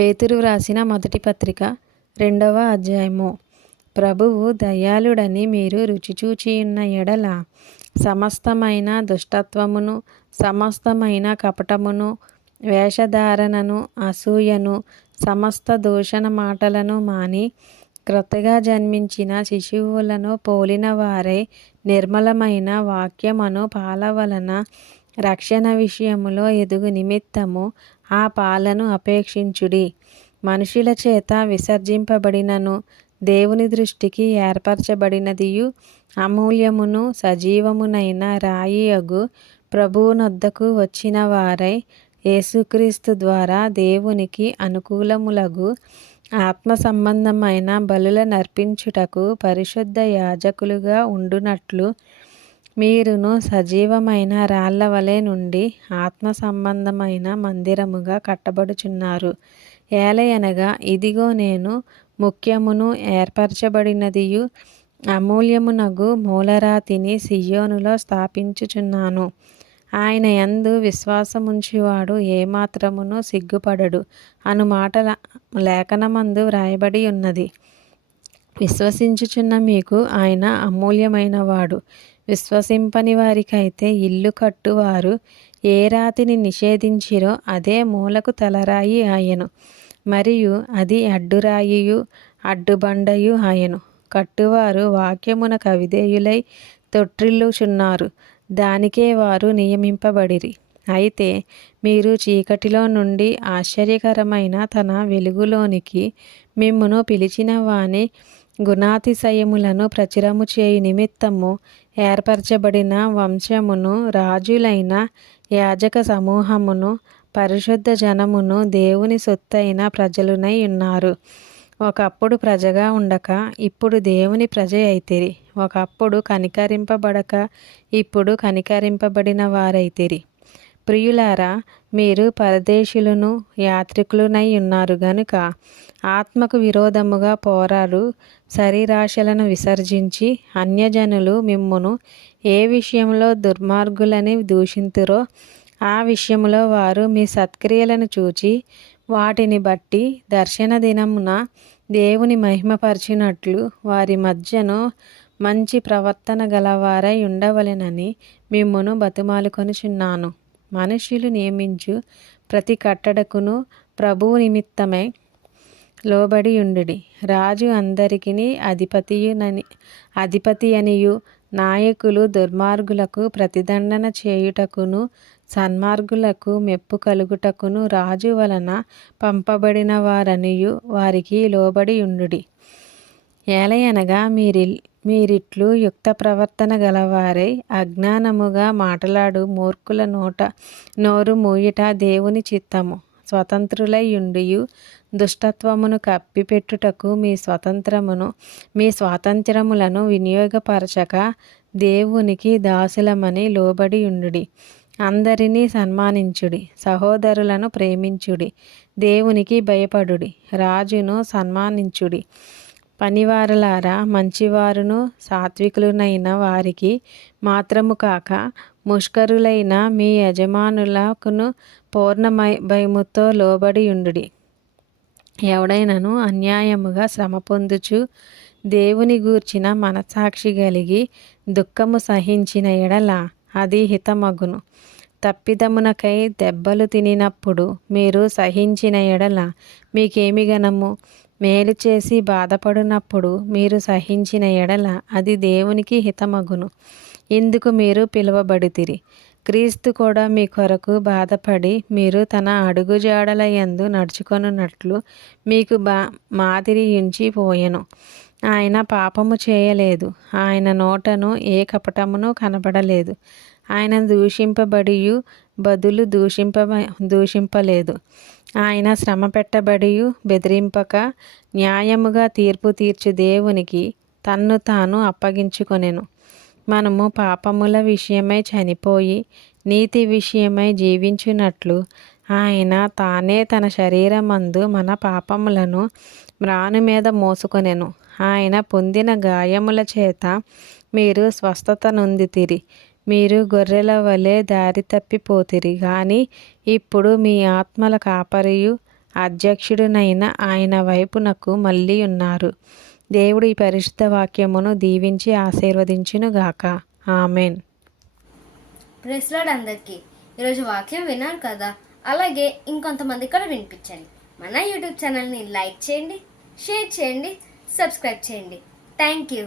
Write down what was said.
పేతురు వ్రాసిన మొదటి పత్రిక 2వ అధ్యాయము. ప్రభువు దయాళుడని మీరు రుచిచూచియున్న ఎడల సమస్తమైన దుష్టత్వమును, సమస్తమైన కపటమును, వేషధారణను, అసూయను, సమస్త దూషణ మాటలను మాని క్రొత్తగా జన్మించిన శిశువులను పోలిన వారై నిర్మలమైన వాక్యమును పాల వలన రక్షణ విషయములో ఎదుగు నిమిత్తము ఆ పాలను అపేక్షించుడి. మనుషుల చేత విసర్జింపబడినను దేవుని దృష్టికి ఏర్పరచబడినదియు అమూల్యమును సజీవమునైన రాయియగు ప్రభువునొద్దకు వచ్చిన వారై యేసుక్రీస్తు ద్వారా దేవునికి అనుకూలములగు ఆత్మ సంబంధమైన బలుల నర్పించుటకు పరిశుద్ధ యాజకులుగా ఉండునట్లు మీరును సజీవమైన రాళ్ల వలె నుండి ఆత్మ సంబంధమైన మందిరముగా కట్టబడుచున్నారు. ఏలయనగా ఇదిగో నేను ముఖ్యమును ఏర్పరచబడినదియు అమూల్యమునగు మూలరాతిని సియోనులో స్థాపించుచున్నాను. ఆయన యందు విశ్వాసముంచువాడు ఏమాత్రమును సిగ్గుపడడు అను మాట లేఖనమందు వ్రాయబడి ఉన్నది. విశ్వసించుచున్న మీకు ఆయన అమూల్యమైనవాడు. విశ్వసింపని వారికైతే ఇల్లు కట్టువారు ఏ రాతిని నిషేధించిరో అదే మూలకు తలరాయి ఆయను, మరియు అది అడ్డురాయియు అడ్డుబండయు ఆయను. కట్టువారు వాక్యమునకు అవిధేయులై తొట్రిల్లుచున్నారు, దానికే వారు నియమింపబడిరి. అయితే మీరు చీకటిలో నుండి ఆశ్చర్యకరమైన తన వెలుగులోనికి మిమ్మును పిలిచిన వాని గుణాతిశయములను ప్రచురము చేయు నిమిత్తము ఏర్పరచబడిన వంశమును, రాజులైన యాజక సమూహమును, పరిశుద్ధ జనమును, దేవుని సొత్తైన ప్రజలునై ఉన్నారు. ఒకప్పుడు ప్రజగా ఉండక ఇప్పుడు దేవుని ప్రజ అయితిరి. ఒకప్పుడు కనికరింపబడక ఇప్పుడు కనికరింపబడిన వారైతిరి. ప్రియులారా, మీరు పరదేశులను యాత్రికులునై ఉన్నారు గనుక ఆత్మకు విరోధముగా పోరాడు శరీరాశలను విసర్జించి అన్యజనులు మిమ్మును ఏ విషయంలో దుర్మార్గులని దూషింతురో ఆ విషయంలో వారు మీ సత్క్రియలను చూచి వాటిని బట్టి దర్శన దినమున దేవుని మహిమపరచినట్లు వారి మధ్యను మంచి ప్రవర్తన గలవారై ఉండవలెనని మిమ్మును బతిమాలుకొనుచున్నాను. మనుష్యులు నియమించు ప్రతి కట్టడకును ప్రభువు నిమిత్తమై లోబడి ఉండుడి. రాజు అందరికిని అధిపతి అనియు నాయకులు దుర్మార్గులకు ప్రతిదండన చేయుటకును సన్మార్గులకు మెప్పు కలుగుటకును రాజు వలన పంపబడిన వారనియు వారికి లోబడి ఉండుడి. ఏలయనగా మీరిట్లు యుక్త ప్రవర్తన గలవారై అజ్ఞానముగా మాటలాడు మూర్ఖుల నోరు మూయుట దేవుని చిత్తము. స్వతంత్రులై ఉండియు దుష్టత్వమును కప్పిపెట్టుటకు మీ స్వాతంత్రములను వినియోగపరచక దేవునికి దాసులమని లోబడి ఉండుడి. అందరినీ సన్మానించుడి, సహోదరులను ప్రేమించుడి, దేవునికి భయపడుడి, రాజును సన్మానించుడి. పనివారలారా, మంచివారును సాత్వికులునైన వారికి మాత్రము కాక ముష్కరులైన మీ యజమానులకును పూర్ణ భయముతో లోబడి ఉండుడి. ఎవడైనను అన్యాయముగా శ్రమ పొందుచు దేవుని గూర్చిన మనసాక్షి కలిగి దుఃఖము సహించిన ఎడల అది హితమగును. తప్పిదమునకై దెబ్బలు తినినప్పుడు మీరు సహించిన ఎడల మీకేమి గనము? మేలు చేసి బాధపడినప్పుడు మీరు సహించిన ఎడల అది దేవునికి హితమగును. ఇందుకు మీరు పిలువబడితిరి. క్రీస్తు కూడా మీ కొరకు బాధపడి మీరు తన అడుగుజాడల యందు నడుచుకొనున్నట్లు మీకు మాదిరి ఉంచిపోయెను. ఆయన పాపము చేయలేదు, ఆయన నోటను ఏ కపటమును కనబడలేదు. ఆయన దూషింపబడియు బదులు దూషింపలేదు. ఆయన శ్రమ పెట్టబడియు బెదిరింపక న్యాయముగా తీర్పు తీర్చు దేవునికి తన్ను తాను అప్పగించుకొనెను. మనము పాపముల విషయమై చనిపోయి నీతి విషయమై జీవించున్నట్లు ఆయన తానే తన శరీరమందు మన పాపములను మ్రాను మీద మోసుకొనెను. ఆయన పొందిన గాయముల చేత మీరు స్వస్థత నొందితిరి. మీరు గొర్రెల వలె దారి తప్పిపోతిరి, కానీ ఇప్పుడు మీ ఆత్మల కాపరియు అధ్యక్షుడినైన ఆయన వైపునకు మళ్ళీ ఉన్నారు. దేవుడు ఈ పరిశుద్ధ వాక్యమును దీవించి ఆశీర్వదించునుగాక. ఆమెన్. ప్రైజ్ లార్డ్ అందరికీ. ఈరోజు వాక్యం విన్నారు కదా, అలాగే ఇంకొంతమంది కూడా వినిపించండి. మన యూట్యూబ్ ఛానల్ని లైక్ చేయండి, షేర్ చేయండి, సబ్స్క్రైబ్ చేయండి. Thank you.